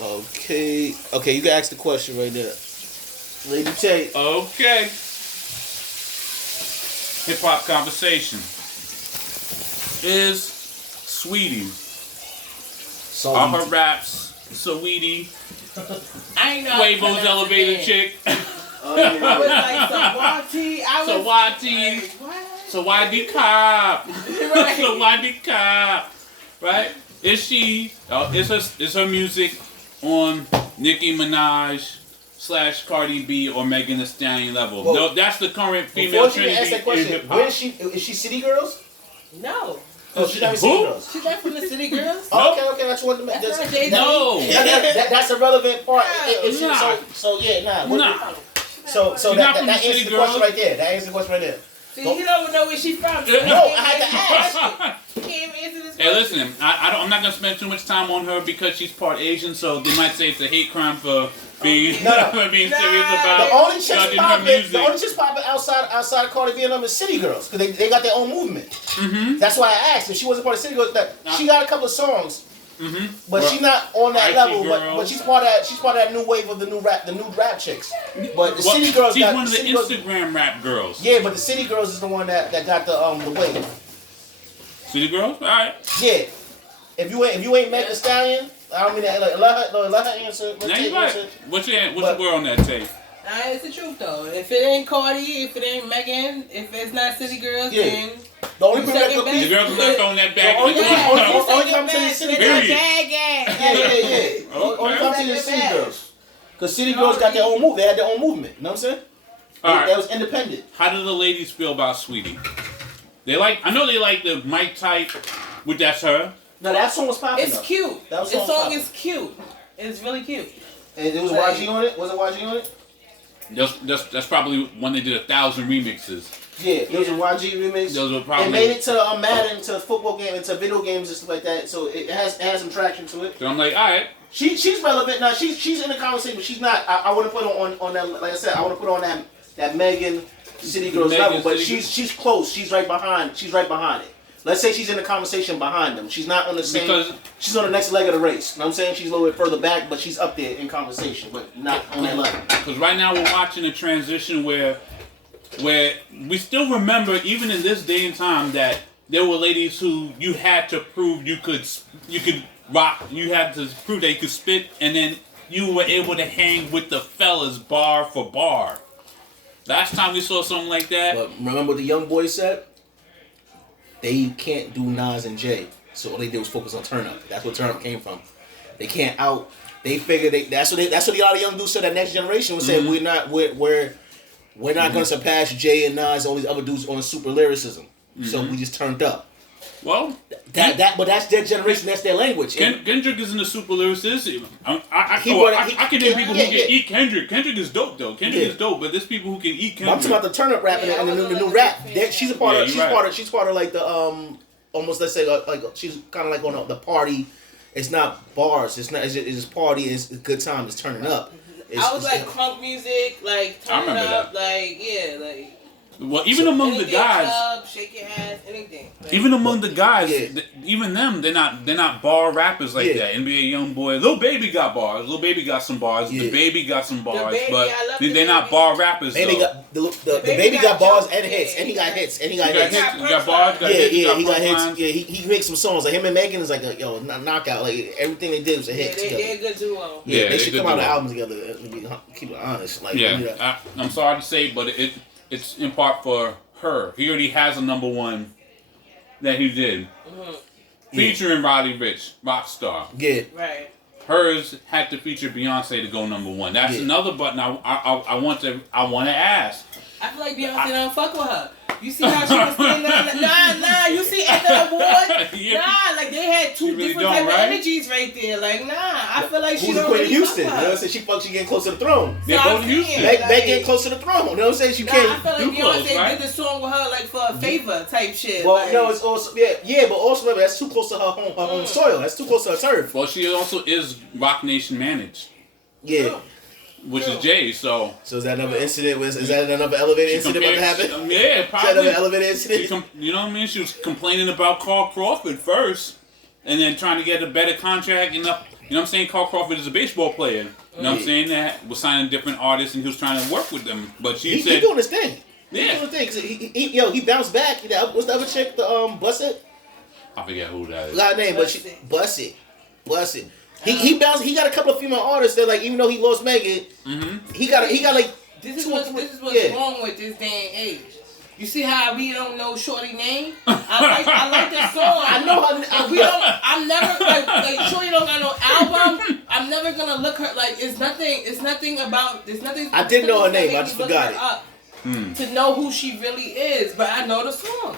Okay, you can ask the question right there. Lady J. Okay. Hip hop conversation. Is Saweetie all her raps Saweetie I ain't know. Quavo's elevator chick? I was like Saweetie. Saweetie Cop. Saweetie Cop. Right? Is she? Is her music on Nicki Minaj / Cardi B or Megan Thee Stallion level? Well, no, that's the current female trinity. Before you ask that question, where is she? Is she City Girls? No. Oh, she's not City Girls. She's not from the City Girls. Oh, okay. That's one. No. That's a relevant part. Nah. So yeah, nah. Nah. So that answers the question right there. That answers the question right there. See, you don't know where she's from. No, I had to ask. You can't answer this question. Hey, listen, I'm not gonna spend too much time on her because she's part Asian, so they might say it's a hate crime for being serious about the only chicks her music. The only chicks popping outside of Cardi B and them is City Girls because they got their own movement. Mm-hmm. That's why I asked if she wasn't part of City Girls. She got a couple of songs, but she's not on that level. But she's part of that new wave of the new rap chicks. But the City Girls, she's one of the Instagram rap girls. Yeah, but the City Girls is the one that got the wave. City Girls, all right. Yeah, if you ain't Meg Thee Stallion, I don't mean that. Like, let her answer. Now you right. What's your word on that tape? It's the truth though. If it ain't Cardi, if it ain't Megan, if it's not City Girls, then the only people that could the girls are not throwing that back. Only competition is City Girls. Yeah. Only competition is City Girls. Because City Girls got their own move. They had their own movement. You know what I'm saying? That was independent. How do the ladies feel about Saweetie? I know they like the Mike type, which that's her. No, that song was popping. It's cute. This song is cute. It's really cute. And it was YG on it? Was it YG on it? That's probably when they did 1,000 remixes. Yeah, it was a YG remix. Those were probably. It made it to Madden, to football game, into video games and stuff like that. So it has some traction to it. So I'm like, all right. She's relevant now. She's in the conversation, but she's not. I want to put her on that. Like I said, I want to put her on that Megan City Girls level. But she's close. She's right behind. She's right behind it. Let's say she's in the conversation behind them. She's not on the same. She's on the next leg of the race. You know what I'm saying? She's a little bit further back, but she's up there in conversation, but not on that level. Because right now we're watching a transition where we still remember, even in this day and time, that there were ladies who you had to prove you could rock. You had to prove that you could spit, and then you were able to hang with the fellas bar for bar. Last time we saw something like that. But remember what the young boy said? They can't do Nas and Jay, so all they did was focus on Turn Up. That's where Turn Up came from. They can't out. They figured that's what the other young dudes said. That next generation was saying we're not gonna surpass Jay and Nas, all these other dudes on super lyricism. So we just turned up. Well, but that's their generation. That's their language. Kendrick isn't a super lyricist. I can name people who can eat Kendrick. Kendrick is dope though. Kendrick is dope, but there's people who can eat Kendrick. I'm talking about the turn up rap and the new rap. She's a part of. She's part of like the almost, let's say, like she's kind of like on the party. It's not bars. It's not. It's just party. It's a good time. It's turning up. I was like crunk music, like turning up, like like. Well, even among the guys, club, shake your ass, anything. Like, even among the guys, even them, they're not bar rappers like that. NBA Young Boy, Lil Baby got bars. Lil Baby got some bars. The Baby got some bars, but they're not bar rappers. Baby got the Baby got bars and hits, and he got hits, and he got hits. He got bars. He got hits. Yeah, he makes some songs. Like him and Megan is like a knockout. Like everything they did was a hit. They're a good duo. Yeah, they should come out with albums together. Keep it honest. Like I'm sorry to say, but it's in part for her. He already has a #1 that he did. Featuring Roddy Ricch, Rockstar. Yeah. Right. Hers had to feature Beyonce to go #1. That's another button I want to ask. I feel like Beyonce don't fuck with her. You see how she was standing there? Nah. You see at the award? Nah, like they had two different type of energies right there. Like, nah, I feel like she don't really Houston. fuck You know what I'm saying? She getting close to the throne. They're both Houston. Meg getting close to the throne. You know what I'm saying? She can't. I feel like Beyonce did the song with her like for a favor type shit. Well, no, it's also but also remember that's too close to her home soil. That's too close to her turf. Well, she also is Rock Nation managed. Yeah. Which is Jay, so is that another incident? Is that another elevated incident about to happen? Yeah, probably. Is that another elevated incident? You know what I mean? She was complaining about Carl Crawford first, and then trying to get a better contract. You know what I'm saying? Carl Crawford is a baseball player. You know what I'm saying? That was signing different artists and he was trying to work with them. But she said... He doing his thing. Yeah. He doing his thing. He bounced back. What's the other chick? The Bussett? I forget who that is. A lot of name, but Bussett. He bounced. He got a couple of female artists that, like, even though he lost Meghan, he got like... This is what's wrong with this day and age. You see how we don't know Shorty name? I like this song. I know her. I'm never like Shorty don't got no album. I'm never gonna look her like. It's nothing about. There's nothing. I didn't know her name. I just forgot it. To know who she really is, but I know the song.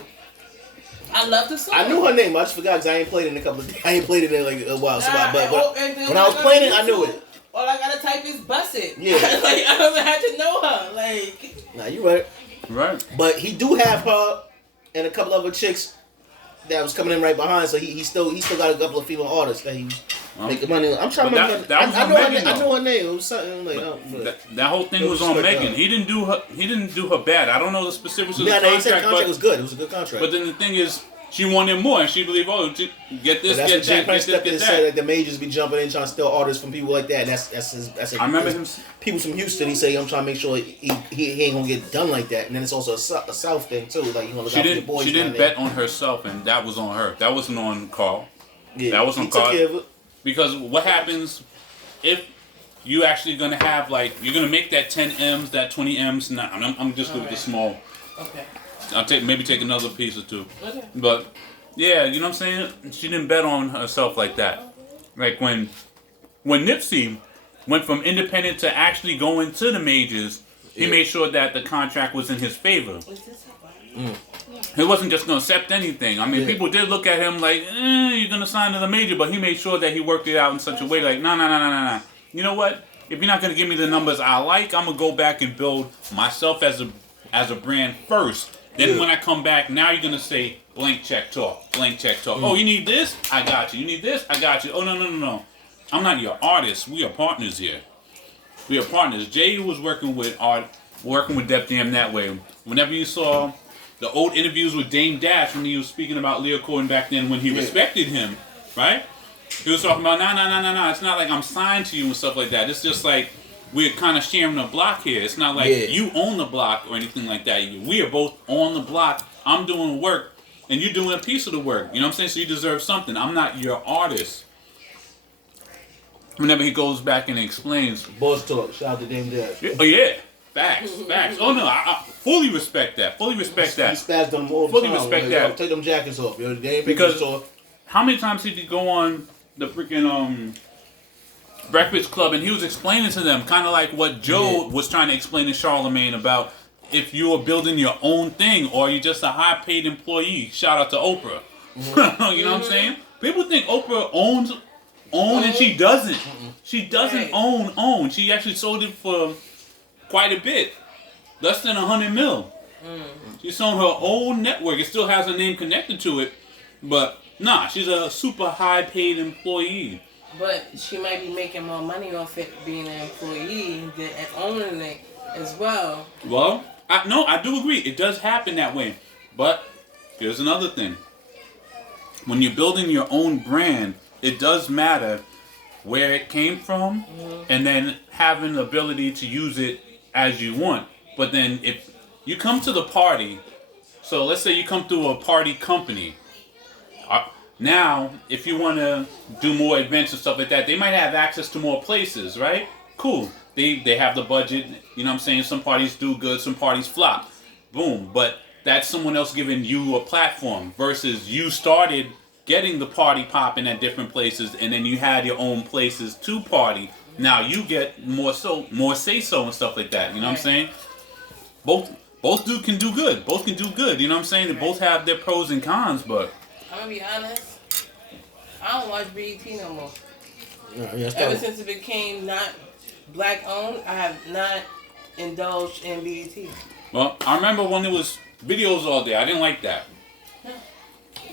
I love the song. I knew her name. I just forgot because I ain't played it in a couple of. I ain't played it in like a while. So but when I was playing it, I knew it. All I gotta type is Bussett. Yeah. Like I don't have to know her. Like. Nah, you right. Right. But he do have her and a couple other chicks that was coming in right behind. So he still got a couple of female artists that he making money on. I'm trying to remember. I know her name. It was something like that whole thing was on Meghan. He didn't do her bad. I don't know the specifics of the contract. He said the contract was good. It was a good contract. But then the thing is, she wanted more, and she believed, get this, that's get what Jay that, stepped in and said, like, the majors be jumping in trying to steal artists from people like that. And that's I remember him. People from Houston. He say, I'm trying to make sure he ain't gonna get done like that. And then it's also a South thing too. Like, you know, look out for your boys. She didn't bet on herself, and that was on her. That wasn't on Carl. Yeah, that was on Carl. Took care of it. Because what happens if you actually gonna have, like, you're gonna make that 10 M's, that 20 M's? Nah, I'm just gonna be small. Okay. I'll take another piece or two. Okay. But yeah, you know what I'm saying? She didn't bet on herself like that. Like when Nipsey went from independent to actually going to the majors, he made sure that the contract was in his favor. He wasn't just going to accept anything. I mean, people did look at him like, you're going to sign to the major, but he made sure that he worked it out in such a way like, nah. You know what? If you're not going to give me the numbers I like, I'm going to go back and build myself as a brand first. Then when I come back, now you're going to say, blank check talk. Oh, you need this? I got you. You need this? I got you. Oh, no. I'm not your artist. We are partners here. We are partners. Jay was working with Def Jam that way. Whenever you saw the old interviews with Dame Dash when he was speaking about Leo Cohen back then when he respected him, right? He was talking about, nah. It's not like I'm signed to you and stuff like that. It's just like we're kind of sharing a block here. It's not like you own the block or anything like that. We are both on the block. I'm doing work. And you're doing a piece of the work. You know what I'm saying? So you deserve something. I'm not your artist. Whenever he goes back and explains. Boss talk. Shout out to Dame Dash. Oh, yeah. Facts. Oh, no. I fully respect that. He spazzed on them all the fully time. Respect that. Take them jackets off. Yo. They ain't because how many times did he go on the freaking Breakfast Club and he was explaining to them kind of like what Joe was trying to explain to Charlamagne about if you are building your own thing or you're just a high-paid employee. Shout out to Oprah. You know what I'm saying? People think Oprah owns and she doesn't. She doesn't own. She actually sold it for quite a bit. Less than $100 million. She sold her own network. It still has a name connected to it. But, nah, she's a super high-paid employee. But she might be making more money off it being an employee than owning it as well. Well, I do agree. It does happen that way. But here's another thing. When you're building your own brand, it does matter where it came from and then having the ability to use it as you want. But then if you come to the party, so let's say you come through a party company. Now, if you want to do more events and stuff like that, they might have access to more places, right? Cool. They have the budget, you know what I'm saying? Some parties do good, some parties flop. Boom. But that's someone else giving you a platform versus you started getting the party popping at different places and then you had your own places to party. Now you get more say-so and stuff like that, you know what I'm saying? Both can do good. Both can do good, you know what I'm saying? They both have their pros and cons, but I'm gonna be honest, I don't watch BET no more. Ever since it became not black owned, I have not indulged in BET. Well, I remember when it was videos all day. I didn't like that.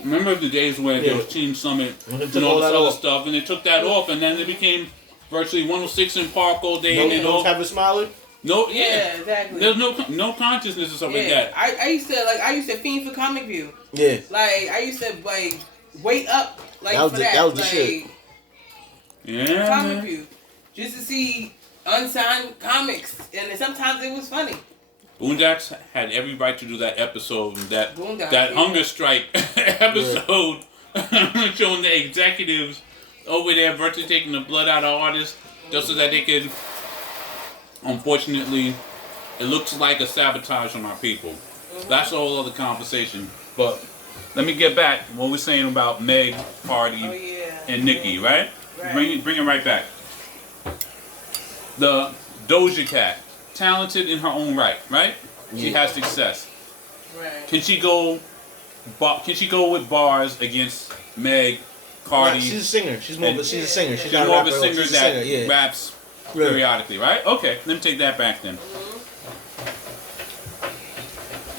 Remember the days where there was Team Summit and all this other stuff, and they took that off, and then it became virtually 106 in Park all day. No Kevin Smiley? No, yeah, exactly. There's no consciousness or something like that. I used to fiend for Comic View. Yeah. Like I used to wait up like that was for that was the shit. Yeah. Comic View, just to see unsigned comics, and sometimes it was funny. Boondocks had every right to do that episode, that Boondocks, hunger strike episode, showing the executives over there virtually taking the blood out of artists just so that they could. Unfortunately, it looks like a sabotage on our people. Mm-hmm. That's a whole other conversation. But let me get back to what we're saying about Meg, Cardi, and Nicki, right? Bring it right back. The Doja Cat, talented in her own right? She has success. Right. Can she go with bars against Meg, Cardi? She's a singer. She's a singer. She's more of a singer that yeah. raps periodically, right? Okay, let me take that back then.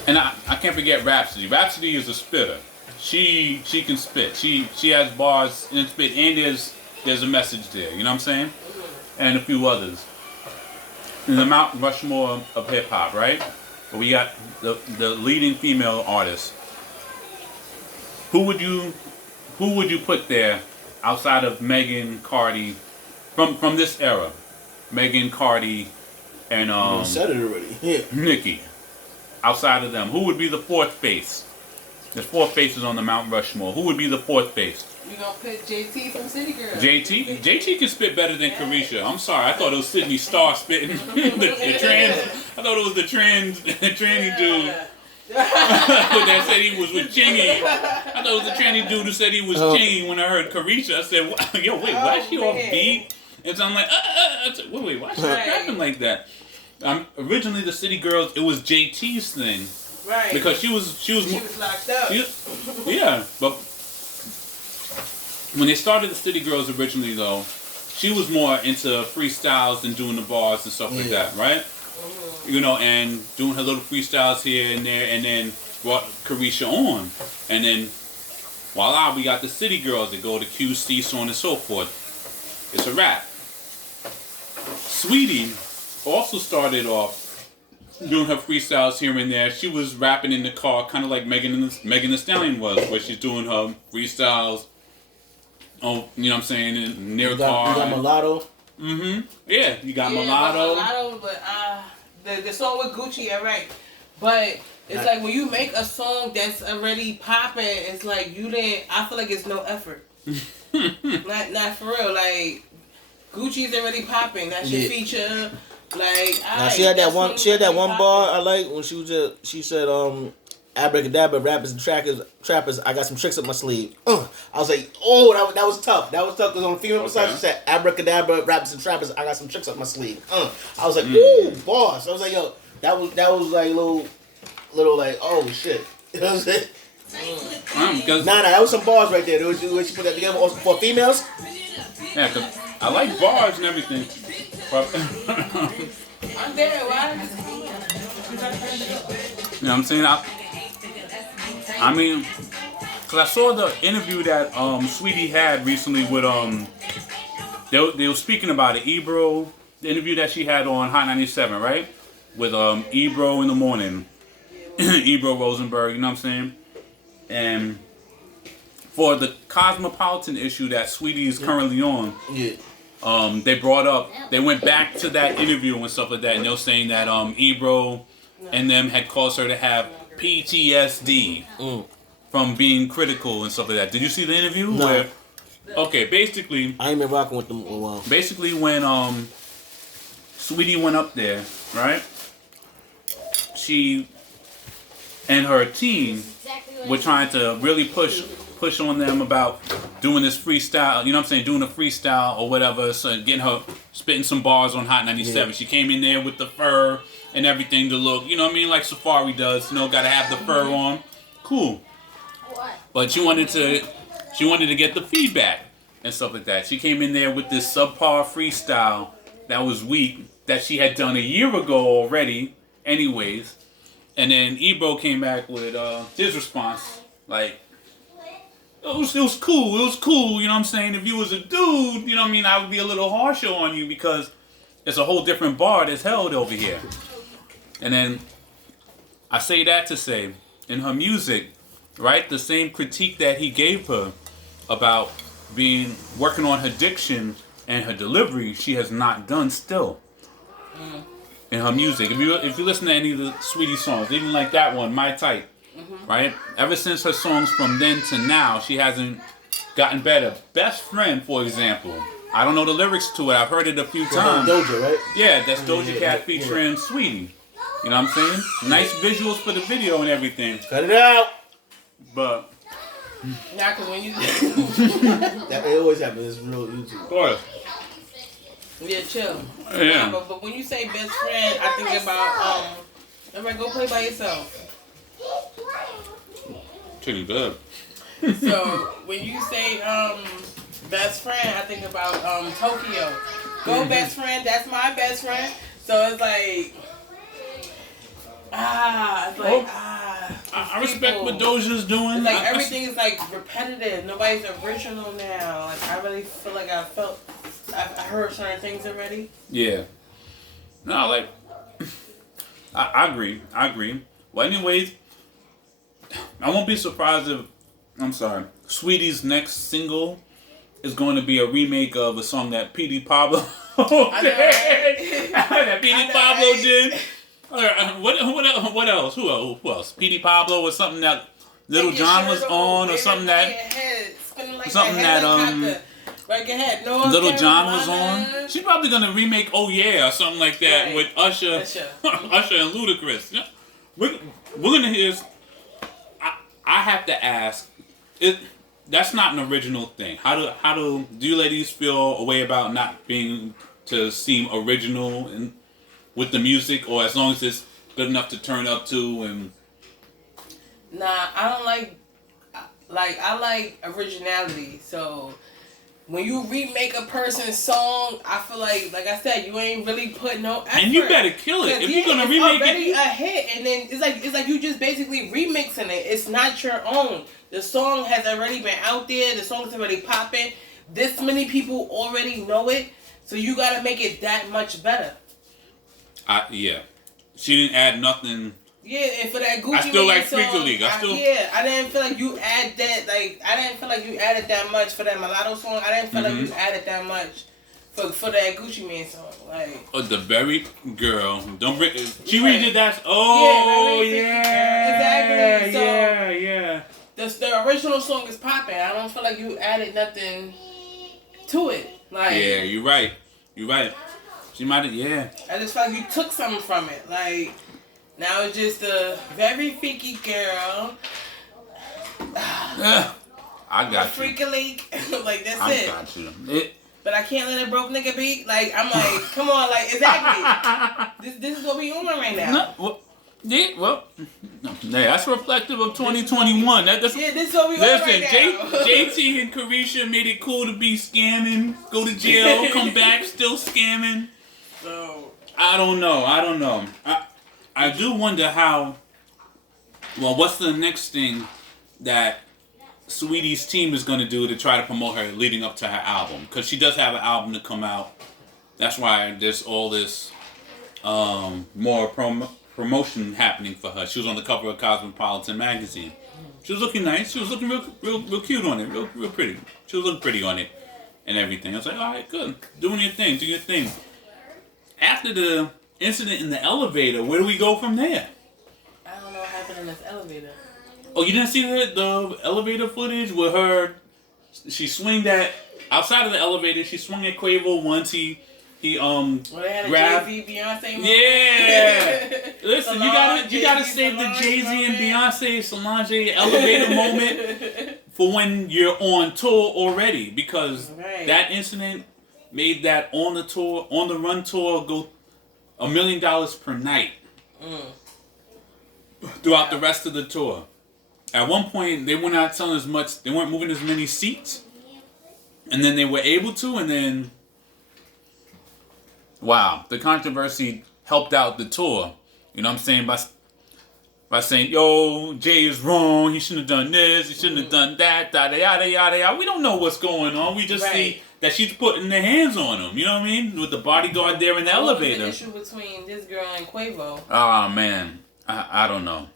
And I can't forget Rhapsody. Rhapsody is a spitter. She can spit. She has bars and spit, and there's a message there. You know what I'm saying? And a few others. In the Mount Rushmore of hip hop, right? But we got the leading female artists. Who would you put there outside of Megan, Cardi, from this era? Megan, Cardi, and You said it already. Yeah. Nicki. Outside of them, who would be the fourth face? There's four faces on the Mount Rushmore. Who would be the fourth face? You gonna pick JT from City Girls? JT can spit better than Carisha. I'm sorry, I thought it was Sydney Starr spitting the trans. I thought it was the tranny dude that said he was with Chingy. I thought it was the tranny dude who said he was Chingy. When I heard Carisha, I said, "Yo, wait, why is she off beat?" And so I'm like, I said, wait, why is she rapping like that? Originally, the City Girls, it was JT's thing. Right. Because she was locked up. Yeah, but when they started the City Girls originally, though, she was more into freestyles and doing the bars and stuff like that, right? Mm-hmm. You know, and doing her little freestyles here and there, and then brought Carisha on. And then, voila, we got the City Girls that go to QC, so on and so forth. It's a wrap. Saweetie also started off doing her freestyles here and there. She was rapping in the car, kind of like Meghan D Stallion was, where she's doing her freestyles. Oh, you know what I'm saying? Near car. You got Mulatto. Mm-hmm. Yeah, you got Mulatto. Mulatto, but the song with Gucci, right? But it's like when you make a song that's already popping, it's like I feel like it's no effort. not for real. Like Gucci's already popping. That's your feature. Like she had that one. She had that one bar I like when she said abracadabra, rappers and trappers. I got some tricks up my sleeve. I was like, oh, that was tough. That was tough because on the female side she said abracadabra, rappers and trappers. I got some tricks up my sleeve. I was like, ooh, boss. I was like, yo, that was like little like, oh shit. You know what I'm saying? Nah, that was some bars right there. When she put that together also for females. Yeah, cause I like bars and everything. I'm there. Why? You know what I'm saying? I mean, cause I saw the interview that Saweetie had recently with they were speaking about it. Ebro, the interview that she had on Hot 97, right? With Ebro in the morning, Ebro Rosenberg. You know what I'm saying? And for the cosmopolitan issue that Saweetie is currently on, they went back to that interview and stuff like that, and they were saying that Ebro and them had caused her to have PTSD from being critical and stuff like that. Did you see the interview? No. Okay, basically, I ain't been rocking with them a while. Basically, when Saweetie went up there, right? She and her team were trying to really push on them about doing this freestyle, you know what I'm saying, doing a freestyle or whatever, so getting her spitting some bars on Hot 97. Yeah. She came in there with the fur and everything to look, you know what I mean, like Safari does, you know, gotta have the fur on. Cool. But she wanted to get the feedback and stuff like that. She came in there with this subpar freestyle that was weak, that she had done a year ago already, anyways. And then Ebro came back with his response, like, it was cool. It was cool, you know what I'm saying? If you was a dude, you know what I mean, I would be a little harsher on you because it's a whole different bar that's held over here. And then I say that to say, in her music, right, the same critique that he gave her about working on her diction and her delivery, she has not done still in her music. If you listen to any of the Saweetie songs, even like that one, My Type, right? Ever since her songs from then to now, she hasn't gotten better. Best Friend, for example. I don't know the lyrics to it. I've heard it a few times. Doja, right? Yeah, that's Doja Cat featuring Saweetie. You know what I'm saying? Nice visuals for the video and everything. Cut it out. But Nah, cause when you that it always happens. It's real YouTube. of course. yeah, chill. Yeah. Nah, but when you say best friend, I think about everybody go play by yourself. Pretty good. So when you say best friend, I think about Tokyo. Go best friend, that's my best friend. So it's like I respect what Doja's doing. It's like everything is like repetitive. Nobody's original now. Like I really feel like I heard certain things already. Yeah. No, like I agree. Well, anyways, I won't be surprised if Sweetie's next single is going to be a remake of a song that P.D. Pablo did. That P.D. Pablo did. What else? Who else? P.D. Pablo or something that Little John was on, or something that Little John was on. She's probably gonna remake "Oh Yeah" or something like that with Usher, Usher and Ludacris. Yeah. We're gonna hear. I have to ask. That's not an original thing. How do you ladies feel a way about not being to seem original with the music, or as long as it's good enough to turn up to? And nah, I don't like I like originality. So when you remake a person's song, I feel like I said, you ain't really put no effort. And you better kill it if you're gonna remake already a hit, and then it's like you just basically remixing it. It's not your own. The song has already been out there. The song's already popping. This many people already know it, so you gotta make it that much better. Yeah, she didn't add nothing. Yeah, and for that Gucci I still like song, Freak League. I didn't feel like you add that. I didn't feel like you added that much for that Mulatto song. I didn't feel like you added that much for that Gucci Mane song. Like the very girl. Don't bring. She redid that. Oh yeah, exactly. So yeah. The original song is popping. I don't feel like you added nothing to it. Like yeah, you're right. She might have. Yeah. I just feel like you took something from it. Like. Now it's just a very freaky girl. I got you. Freaky leak. Like, that's I it. got you. But I can't let a broke nigga be. Like, I'm like, come on, like, exactly. This is what we on right now. That's reflective of 2021. This is what we on right now. JT and Carisha made it cool to be scamming, go to jail, come back, still scamming. So, I don't know. I do wonder what's the next thing that Saweetie's team is going to do to try to promote her leading up to her album? Because she does have an album to come out. That's why there's all this more promotion happening for her. She was on the cover of Cosmopolitan magazine. She was looking nice. She was looking real cute on it. Real pretty. She was looking pretty on it and everything. I was like, all right, good. Do your thing. After the incident in the elevator, where do we go from there? I don't know what happened in this elevator. Oh, you didn't see the elevator footage with her? She swung that outside of the elevator. She swung at Quavo once. He they had grabbed. a Jay-Z Beyonce moment? Yeah. Listen, Solange, you gotta save the Jay-Z and Beyonce Solange elevator moment for when you're on tour already, because that incident made that on the run tour go $1 million per night throughout the rest of the tour. At one point, they were not selling as much. They weren't moving as many seats, and then they were able to. And then, wow, the controversy helped out the tour. You know what I'm saying? By saying, yo, Jay is wrong. He shouldn't have done this. He shouldn't have done that. Yada yada yada. We don't know what's going on. We just see that she's putting their hands on him, you know what I mean? With the bodyguard there in the elevator. What's the issue between this girl and Quavo? Oh, man. I don't know.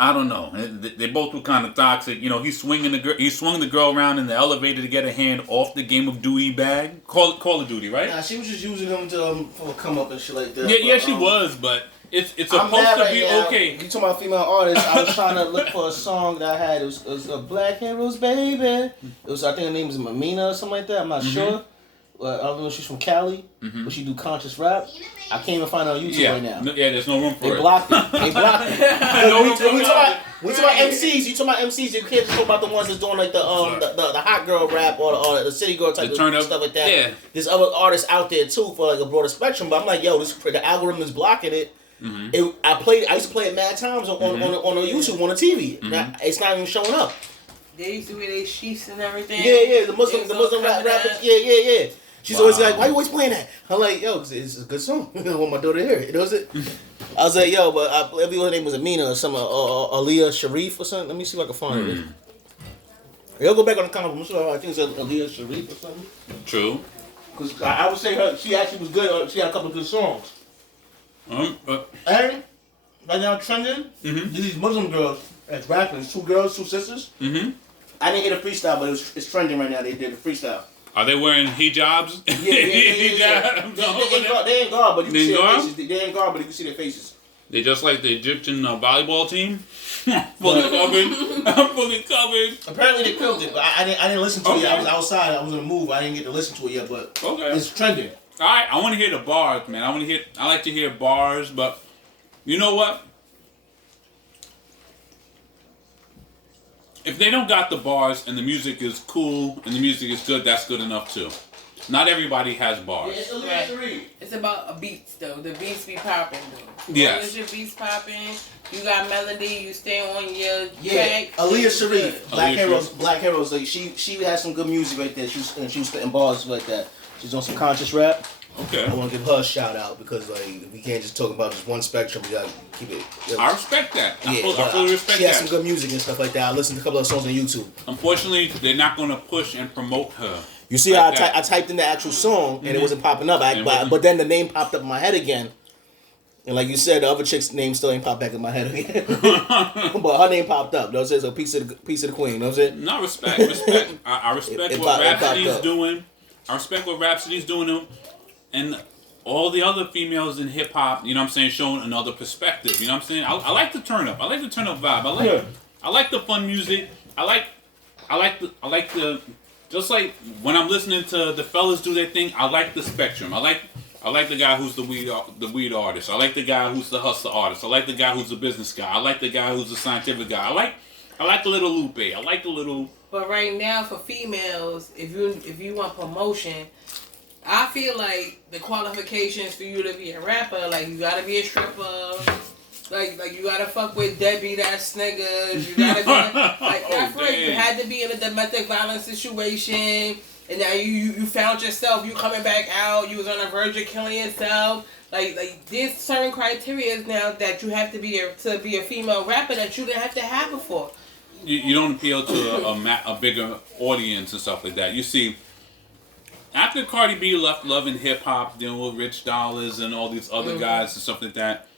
I don't know. They both were kind of toxic. You know, he swung the girl around in the elevator to get a hand off the Game of Duty bag. Call of Duty, right? Nah, she was just using them to for a come up and shit like that. Yeah, she was, but it's supposed to be now. okay. You talking about female artists? I was trying to look for a song that I had. It was a Black Heroes, baby. It was, I think her name was Mamina or something like that. I'm not sure. I don't know if she's from Cali, but she do conscious rap. I can't even find her on YouTube right now. There's no room for it. They blocked it. We talk about MCs. You talk about MCs. You can't just talk about the ones that's doing like the hot girl rap or the city girl type of stuff like that. Yeah. There's other artists out there too for like a broader spectrum. But I'm like, yo, the algorithm is blocking it. I used to play it mad times on the YouTube on the TV. Now, it's not even showing up. They used to wear their sheaths and everything. Yeah. The Muslim rappers. Yeah. She's always like, why you always playing that? I'm like, yo, it's a good song. I want my daughter to hear it. You know what I'm saying? I was like, yo, but I believe her name was Amina or something, or Aaliyah Sharif or something. Let me see if I can find it. Y'all go back on the comment. I'm sure I think it's Aaliyah Sharif or something. True. Because I would say she actually was good. She had a couple of good songs. And right now trending, these Muslim girls that's rapping. It's 2 girls, 2 sisters. I didn't hear the freestyle, but it's trending right now. They did the freestyle. Are they wearing hijabs? Yeah. They ain't guard, but you can see their faces. They ain't guard, but you can see their faces. They just like the Egyptian volleyball team. Fully covered. Apparently they killed it, but I didn't listen to it yet. I was outside. I was on the move. I didn't get to listen to it yet, but it's trending. All right, I want to hear the bars, man. I like to hear bars, but you know what? If they don't got the bars and the music is cool and the music is good, that's good enough too. Not everybody has bars. Yeah, it's about beats though. The beats be popping though. Yes. As your beats popping, you got melody. You stay on your track. Aaliyah Sharif, Black Heroes. Like she has some good music right there. She was spitting bars like that. She's on some conscious rap. Okay. I want to give her a shout out because like we can't just talk about just one spectrum. We gotta keep it. I respect that. I fully respect that. She has some good music and stuff like that. I listened to a couple of songs on YouTube. Unfortunately, they're not going to push and promote her. You see how I typed in the actual song and it wasn't popping up. But then the name popped up in my head again. And like you said, the other chick's name still ain't popped back in my head again. But her name popped up. You know what I'm saying? So piece of the queen. You know what I'm saying? No, respect. I respect what Rhapsody's doing. I respect what Rhapsody's doing. And all the other females in hip hop, you know what I'm saying, showing another perspective. You know what I'm saying? I like the turn up. I like the turn up vibe. I like the fun music. I like the just like when I'm listening to the fellas do their thing, I like the spectrum. I like the guy who's the weed artist. I like the guy who's the hustler artist. I like the guy who's the business guy. I like the guy who's the scientific guy. I like the little Lupe. I like the little. But right now for females, if you want promotion, I feel like the qualifications for you to be a rapper, like you gotta be a stripper, like you gotta fuck with deadbeat ass niggas, you gotta be like at first you had to be in a domestic violence situation, and now you found yourself, you coming back out, you was on the verge of killing yourself. Like there's certain criteria now that you have to be a female rapper that you didn't have to have before. You don't appeal to a bigger audience and stuff like that. You see. After Cardi B left Love and Hip Hop, dealing with Rich Dollars and all these other guys and stuff like that,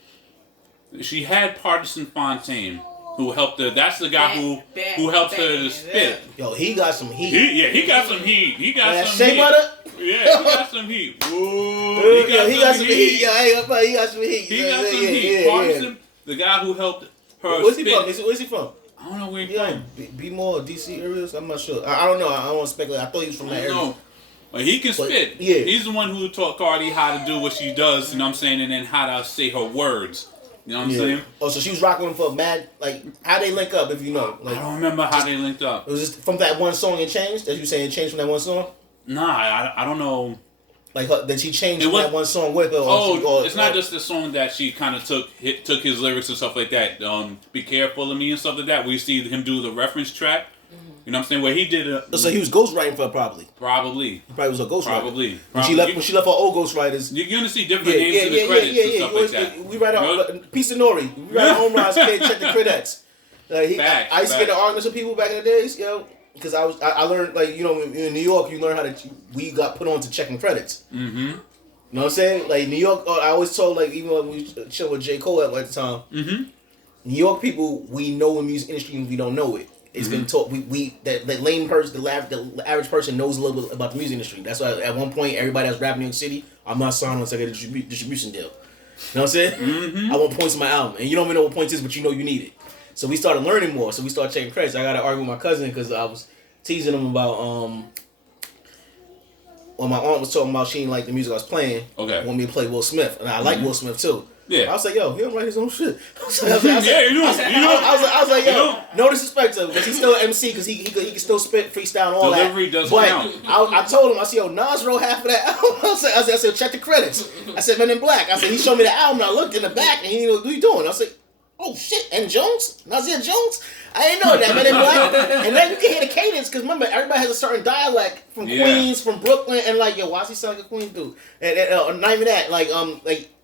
she had Partisan Fontaine, who helped her. That's the guy who helps her to spit. Yo, he got some heat. He got some heat. He got some heat. Shea butter? Yeah, he got some heat. Whoa, he got some heat. Yeah, he got some heat. He got some heat. Partisan, the guy who helped her Where's spit. He from? Where's he from? I don't know where he's from. Be more DC areas? I'm not sure. I don't know. I don't want to speculate. I thought he was from that area. But he can spit. Yeah. He's the one who taught Cardi how to do what she does, you know what I'm saying, and then how to say her words. You know what I'm saying? Oh, so she was rocking with him for mad, like, how they link up, if you know? Like, I don't remember how they linked up. It was just from that one song it changed? As you saying it changed from that one song? Nah, I don't know. Like, did she change from that one song with her? It's not just the song that she kind of took his lyrics and stuff like that. Be Careful of Me and stuff like that, where you see him do the reference track. You know what I'm saying? Where he did so he was ghostwriting for her, probably. He probably was a ghostwriter. Probably. When she left her old ghostwriters. You're going to see different names in the credits and stuff like that. We write our piece of Nori. We write our home runs, check the credits. I used to get in arguments with people back in the days, you know, because I learned, like, you know, in New York, you learn how we got put on to checking credits. Mm-hmm. You know what I'm saying? Like, New York, I always told, like, even when we chill with J. Cole at the time, New York people, we know the music industry and we don't know it. It's been taught. That lame person, the average person knows a little bit about the music industry. That's why at one point everybody that's rapping in New York City, I'm not signed unless I get a distribution deal. You know what I'm saying? I want points on my album, and you don't even know what points is, but you know you need it. So we started learning more. So we started checking credits. I got to argue with my cousin because I was teasing him about when my aunt was talking about she didn't like the music I was playing. Okay. Want me to play Will Smith, and I like Will Smith too. Yeah. I was like, yo, he don't write his own shit. I was like, yo, no disrespect to him, because he's still an MC, because he can still spit, freestyle, and all Delivery that. doesn't count. I told him, I said, yo, Nas wrote half of that album. I said, check the credits. I said, Men in Black. I said, he showed me the album, and I looked in the back, and he what are you doing? I said, oh shit, and Jones? Nasir Jones? I didn't know that, Men in Black. And then you can hear the cadence, because remember, everybody has a certain dialect from Queens, from Brooklyn, and like, yo, why is he sound like a Queens dude? And not even that, like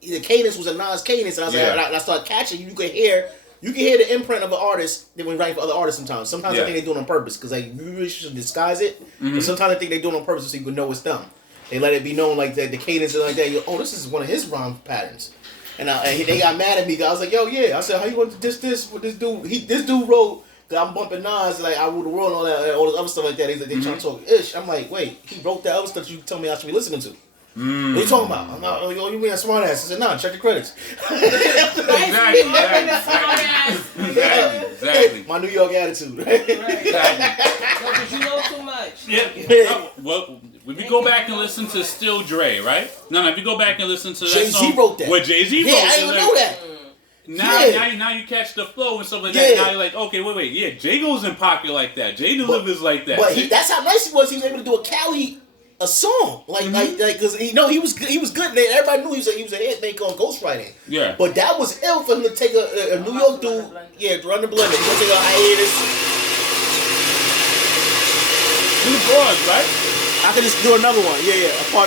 the cadence was a Nas cadence, and I was like, and I started catching, you could hear the imprint of an artist when writing for other artists sometimes. Sometimes I think they do it on purpose, because like, you really should disguise it, but sometimes I think they do it on purpose so you can know it's them. They let it be known, like, the cadence and like that, this is one of his rhyme patterns. And they got mad at me. I was like, yo, yeah. I said, how you want to diss this with this dude? This dude wrote, I'm bumping Nas, like, I rule the world and all this other stuff like that. He's like, they trying to talk ish. I'm like, wait, he wrote that other stuff you told me I should be listening to. What are you talking about? I'm not, you mean a smart ass? I said, nah, check the credits. Exactly. My New York attitude. Because you know too much. Yeah. Well, if you go back and listen to Still Dre, right? No, if you go back and listen to that Jay-Z song, wrote that. What Jay-Z wrote. Yeah, I didn't even know that. Now you catch the flow and stuff like that. Now you're like, okay, wait. Yeah, Jay goes in pocket like that. Jay delivers like that. But that's how nice he was. He was able to do a song, like because he was good. Everybody knew he was a hit maker on ghostwriting. Yeah. But that was ill for him to take a New York dude. Yeah, to run the blender. He's gonna take a hiatus. Do the chorus, right? I could just do another one. Yeah, a part.